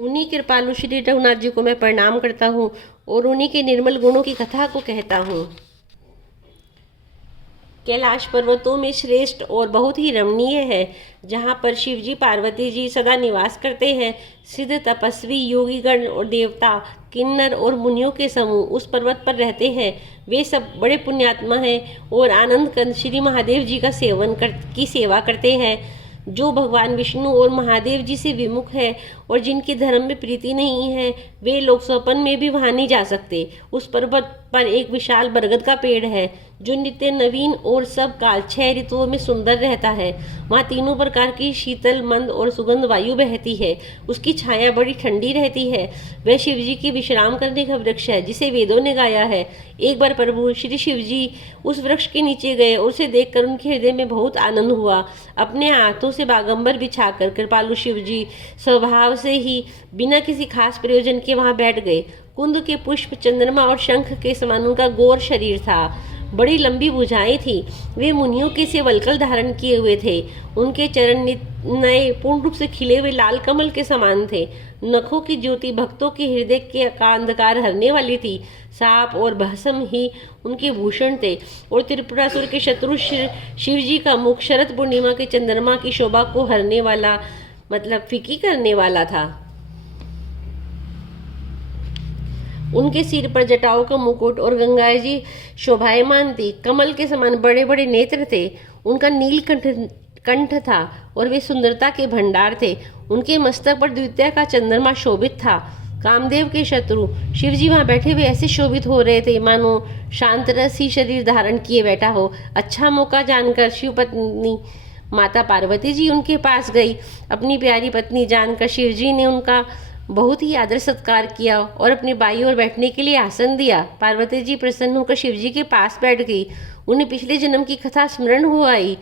उन्हीं कृपालु श्री रघुनाथ जी को मैं प्रणाम करता हूँ और उन्हीं के निर्मल गुणों की कथा को कहता हूँ। कैलाश पर्वतों में श्रेष्ठ और बहुत ही रमणीय है, जहाँ पर शिव जी पार्वती जी सदा निवास करते हैं। सिद्ध तपस्वी योगीगण और देवता किन्नर और मुनियों के समूह उस पर्वत पर रहते हैं। वे सब बड़े पुण्यात्मा हैं और आनंद कंद श्री महादेव जी का सेवा करते हैं। जो भगवान विष्णु और महादेव जी से विमुख है और जिनके धर्म में प्रीति नहीं है, वे लोग स्वप्न में भी वहां नहीं जा सकते। उस पर्वत पर एक विशाल बरगद का पेड़ है जो नित्य नवीन और सब काल 6 ऋतुओं में सुंदर रहता है। वहाँ तीनों प्रकार की शीतल मंद और सुगंध वायु बहती है। उसकी छाया बड़ी ठंडी रहती है। वह शिव जी की विश्राम करने का वृक्ष है जिसे वेदों ने गाया है। एक बार प्रभु श्री शिव जी उस वृक्ष के नीचे गए और उसे देखकर उनके हृदय में बहुत आनंद हुआ। अपने हाथों से बागंबर बिछाकर कृपालु शिव जी स्वभाव से ही बिना किसी खास प्रयोजन के वहां बैठ गए। कुंद के पुष्प, चंद्रमा और शंख के समान उनका गौर शरीर था। बड़ी लंबी भुजाएं थी। वे मुनियों के से वलकल धारण किए हुए थे। उनके चरण नए पूर्ण रूप से खिले हुए लाल कमल के समान थे। नखों की ज्योति भक्तों के हृदय का अंधकार हरने वाली थी। सांप और भस्म ही उनके भूषण थे और त्रिपुरासुर के शत्रु शिव जी का मुख शरद पूर्णिमा के चंद्रमा की शोभा को हरने वाला, मतलब फीकी करने वाला था। उनके सिर पर जटाओं का मुकुट और गंगा जी शोभायमान थी। कमल के समान बड़े बड़े नेत्र थे। उनका नील कंठ था और वे सुंदरता के भंडार थे। उनके मस्तक पर द्वितीया का चंद्रमा शोभित था। कामदेव के शत्रु शिव जी वहाँ बैठे हुए ऐसे शोभित हो रहे थे मानो शांत रस ही शरीर धारण किए बैठा हो। अच्छा मौका जानकर शिव पत्नी माता पार्वती जी उनके पास गई। अपनी प्यारी पत्नी जानकर शिव जी ने उनका बहुत ही आदर सत्कार किया और अपनी बाई ओर बैठने के लिए आसन दिया। पार्वती जी प्रसन्न होकर शिव जी के पास बैठ गई। उन्हें पिछले जन्म की कथा स्मरण हो आई।